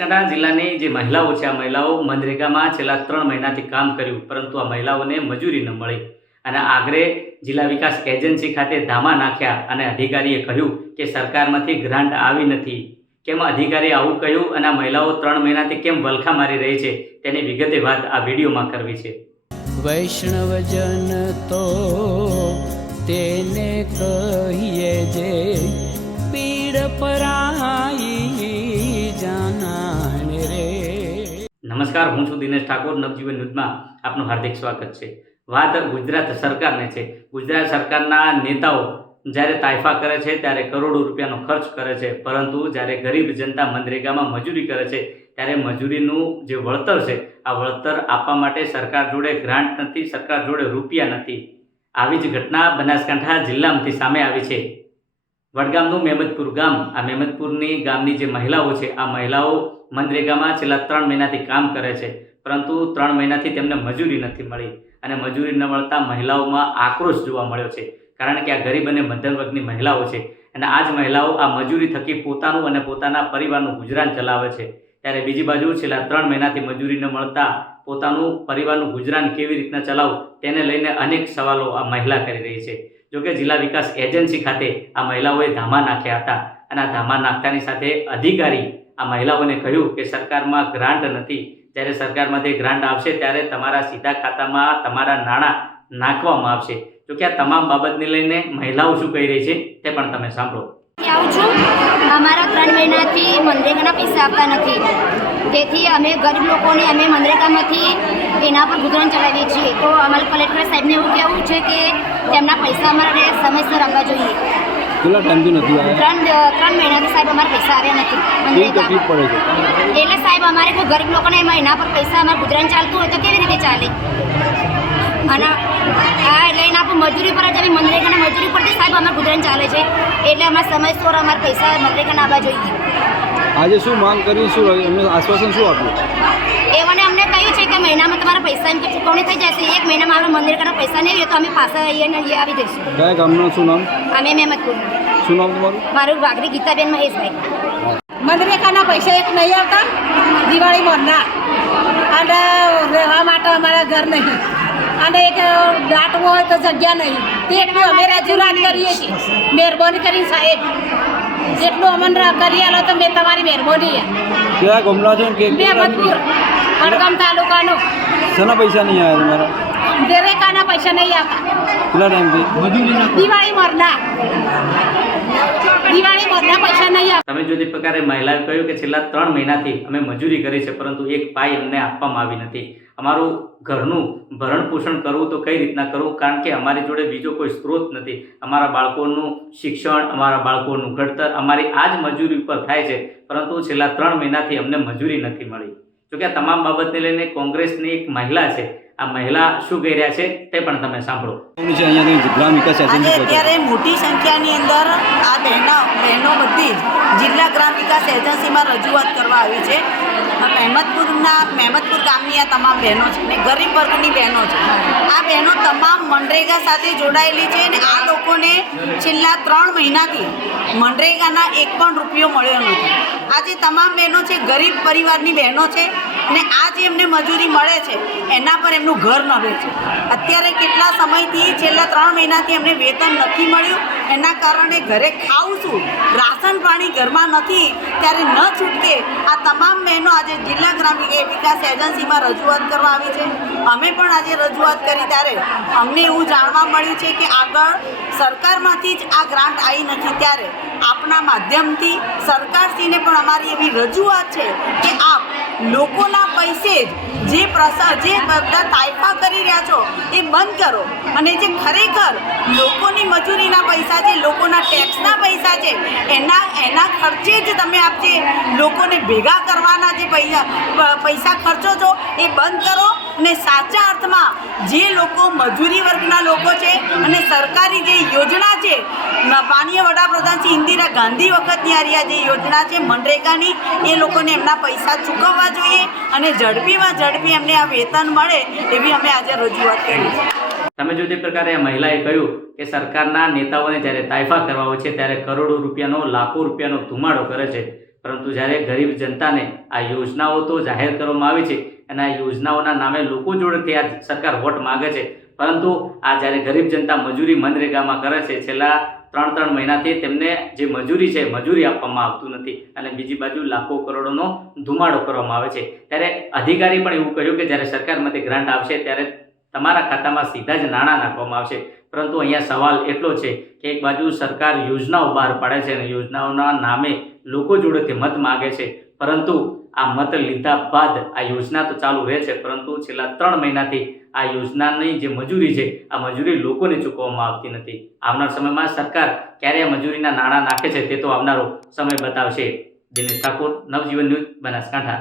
બનાસકાંઠા જિલ્લાની જે મહિલાઓ છે, આ મહિલાઓ મનરેગામાં છેલ્લા ત્રણ મહિનાથી કામ કર્યું, પરંતુ આ મહિલાઓને મજૂરી ન મળી. અને આગ્રે જિલ્લા વિકાસ એજન્સી ખાતે ધામા નાખ્યા અને અધિકારીએ કહ્યું કે સરકારમાંથી ગ્રાન્ટ આવી નથી. કેમ અધિકારીએ આવું કહ્યું અને આ મહિલાઓ ત્રણ મહિનાથી કેમ વલખા મારી રહી છે, તેની વિગતે વાત આ વિડીયોમાં કરવી છે. વૈષ્ણવજન તો તેને કહીએ જે પીડ પરાઈ નમસ્કાર, હું છું દિનેશ ઠાકોર, નવજીવન ન્યૂઝમાં આપનું હાર્દિક સ્વાગત છે. વાત ગુજરાત સરકારને છે. ગુજરાત સરકારના નેતાઓ જ્યારે તાઇફા કરે છે, ત્યારે કરોડો રૂપિયાનો ખર્ચ કરે છે. પરંતુ જ્યારે ગરીબ જનતા મનરેગામાં મજૂરી કરે છે, ત્યારે મજૂરીનું જે વળતર છે, આ વળતર આપવા માટે સરકાર જોડે ગ્રાન્ટ નથી, સરકાર જોડે રૂપિયા નથી. આવી જ ઘટના બનાસકાંઠા જિલ્લામાંથી સામે આવી છે. વડગામનું મેમદપુર ગામ, આ મેમદપુરની ગામની જે મહિલાઓ છે, આ મહિલાઓ મનરેગામાં છેલ્લા ત્રણ મહિનાથી કામ કરે છે, પરંતુ ત્રણ મહિનાથી તેમને મજૂરી નથી મળી અને મજૂરી ન મળતા મહિલાઓમાં આક્રોશ જોવા મળ્યો છે, કારણ કે આ ગરીબ અને મધ્યમ વર્ગની મહિલાઓ છે અને આ જ મહિલાઓ આ મજૂરી થકી પોતાનું અને પોતાના પરિવારનું ગુજરાન ચલાવે છે. ત્યારે બીજી બાજુ છેલ્લા ત્રણ મહિનાથી મજૂરી ન મળતા પોતાનું પરિવારનું ગુજરાન કેવી રીતના ચલાવવું તેને લઈને અનેક સવાલો આ મહિલા કરી રહી છે. જોકે જિલ્લા વિકાસ એજન્સી ખાતે આ મહિલાઓએ ધામા નાખ્યા હતા. અને આ ધામા નાખતાની સાથે અધિકારી આ મહિલાઓને કહ્યું કે સરકારમાં ગ્રાન્ટ નથી. જ્યારે સરકારમાંથી ગ્રાન્ટ આવશે ત્યારે તમારા સીધા ખાતામાં તમારા નાણાં નાખવામાં આવશે. જોકે આ તમામ બાબતને લઈને મહિલાઓ શું કહી રહી છે તે પણ તમે સાંભળો. આવું છું. અમારા ત્રણ મહિનાથી મનરેગાના પૈસા આપતા નથી. તેથી અમે ગરીબ લોકોને અમે મનરેગામાંથી એના પર ગુજરાન ચલાવીએ છીએ. તો અમારા કલેક્ટર સાહેબને એવું કહેવું છે કે તેમના પૈસા અમારે સમયસર આપવા જોઈએ. કેટલા ટાઈમથી નથી આવ્યા? ત્રણ ત્રણ મહિનાથી સાહેબ અમારે પૈસા આવ્યા નથી. કેવી તકલીફ પડે છે? એટલે સાહેબ અમારે કોઈ ગરીબ લોકોને એમાં એના પર પૈસા અમારે ગુજરાન ચાલતું હોય તો કેવી રીતે ચાલે? અને હા એટલે એના પર મજૂરી પર જ અમે મનરેગાના મજૂરી પરથી સાહેબ અમારે ગુજરાન ચાલે છે. એટલે અમારે સમયસર અમારે પૈસા મનરેગાના આવવા જોઈએ. આજે શું માંગ કરી શું? એમને આશ્વાસન શું આપ્યું? એવાને અમને કહ્યું છે કે મહિનામાં તમારા પૈસા એમ કે ચૂકવણી થઈ જશે. એક મહિનામાં આપણે મંદિરના પૈસા નહીં હોય તો અમે પાછા લઈ આવી દઈશું કયા ગામનું શું નામ? અમે મહેમદપુર શું નામ તમારું? મારું વાઘરી ગીતાબેન મહેશભાઈ મનરેગાના પૈસા એક નહીં આવતા દિવાળી મોરના. અને રહેવા માટે અમારા ઘર નહીં. અને એક દાટવો હોય તો જગ્યા નહીં. તેટલું અમે રજૂઆત કરીએ છીએ. મહેરબાની કરી સાહેબ જેટલું અમન કરી આલો તો મેં તમારી મહેરબાની કયા ગામના છો કે મહેમદપુર વડગામ તાલુકાનો. શેના પૈસા નહીં આવ્યા તમારા? દરેકાના પૈસા નહીં આવતા દિવાળી મરના દિવાળી મોરના પૈસા નહીં આવતા તમે જો તે પ્રકારે મહિલાએ કહ્યું કે છેલ્લા ત્રણ મહિનાથી અમે મજૂરી કરી છે પરંતુ એક પાઈ અમને આપવામાં આવી નથી. અમારું ઘરનું ભરણ પોષણ કરવું તો કઈ રીતના કરવું? કારણ કે અમારી જોડે બીજો કોઈ સ્ત્રોત નથી. અમારા બાળકોનું શિક્ષણ અમારા બાળકોનું ઘડતર અમારી આ જ મજૂરી ઉપર થાય છે પરંતુ છેલ્લા ત્રણ મહિનાથી અમને મજૂરી નથી મળી. જોકે આ તમામ બાબતને લઈને કોંગ્રેસની એક મહિલા છે આ મહિલા શું કહી રહ્યા છે તે પણ તમે સાંભળો. આજે અત્યારે મોટી સંખ્યાની અંદર આ બહેનો બહેનો બધી જ જિલ્લા ગ્રામ વિકાસ એજન્સીમાં રજૂઆત કરવા આવી છે. આ મહેમદપુરના મહેમદપુર ગામની આ તમામ બહેનો છે ને ગરીબ વર્ગની બહેનો છે. આ બહેનો તમામ મનરેગા સાથે જોડાયેલી છે અને આ લોકોને છેલ્લા ત્રણ મહિનાથી મનરેગાના એક પણ રૂપિયો મળ્યો નથી. આજે તમામ બહેનો છે ગરીબ પરિવારની બહેનો છે અને આ જે એમને મજૂરી મળે છે, એના પર એમનું ઘર નભે છે. અત્યારે કેટલા સમયથી છેલ્લા ત્રણ મહિનાથી એમને વેતન નથી મળ્યું, એના કારણે ઘરે ખાવું છું, રાશન પાણી ઘરમાં નથી, ત્યારે ન છૂટકે આ તમામ બહેનો આજે જિલ્લા ગ્રામ વિકાસ એજન્સીમાં રજૂઆત કરવા આવી છે. અમે પણ આજે રજૂઆત કરી ત્યારે અમને એવું જાણવા મળ્યું છે કે આગળ સરકારમાંથી જ આ ગ્રાન્ટ આવી નથી, ત્યારે આપના માધ્યમથી સરકારશ્રીને પણ અમારી એવી રજૂઆત છે કે આપ લોકોના પૈસે જ જે પ્રસાર જે બધા તાયફા કરી રહ્યા છો, એ બંધ કરો. અને જે ખરેખર લોકોની મજૂરીના પૈસા છે, લોકોના ટેક્સના પૈસા છે, એના એના ખર્ચે જ તમે આપ જે લોકોને ભેગા કરવાના જે પૈસા પૈસા ખર્ચો છો, એ બંધ કરો. અને સાચા અર્થમાં જે લોકો મજૂરી વર્ગના લોકો છે અને સરકારી જે યોજના છે માનીય વડાપ્રધાન શ્રી ઇન્દિરા ગાંધી વખતની આ રહ્યા જે યોજના છે, મનરેગાની, એ લોકોને એમના પૈસા ચૂકવવા જોઈએ અને ઝડપીમાં ઝડપી એમને આ વેતન મળે એવી અમે આજે રજૂઆત કરી તમે જો જે પ્રકારે મહિલાએ કહ્યું કે સરકારના નેતાઓને જ્યારે તાયફા કરવા હોય છે, ત્યારે કરોડો રૂપિયાનો, લાખો રૂપિયાનો ધુમાડો કરે છે. પરંતુ જ્યારે ગરીબ જનતાને આ યોજનાઓ તો જાહેર કરવામાં આવી છે અને આ યોજનાઓના નામે લોકો જોડેથી આ સરકાર વોટ માગે છે પરંતુ આ જ્યારે ગરીબ જનતા મજૂરી મનરેગામાં કરે છે, છેલ્લા ત્રણ ત્રણ મહિનાથી તેમને જે મજૂરી છે, મજૂરી આપવામાં આવતું નથી. અને બીજી બાજુ લાખો કરોડોનો ધુમાડો કરવામાં આવે છે. ત્યારે અધિકારી પણ એવું કહ્યું કે જ્યારે સરકારમાંથી ગ્રાન્ટ આવશે, ત્યારે તમારા ખાતામાં સીધા જ નાણાં નાખવામાં આવશે. પરંતુ અહીંયા સવાલ એટલો છે કે એક બાજુ સરકાર યોજનાઓ બહાર પાડે છે અને યોજનાઓના નામે લોકો જોડેથી મત માગે છે. પરંતુ આ મત લીધા બાદ આ યોજના તો ચાલુ રહે છે, પરંતુ છેલ્લા ત્રણ મહિનાથી આ યોજનાની જે મજૂરી છે, આ મજૂરી લોકોને ચૂકવવામાં આવતી નથી. આવનાર સમયમાં સરકાર ક્યારે આ મજૂરીના નાણાં નાખે છે તે તો આવનારો સમય બતાવશે. દિનેશ ઠાકોર, નવજીવન ન્યૂઝ, બનાસકાંઠા.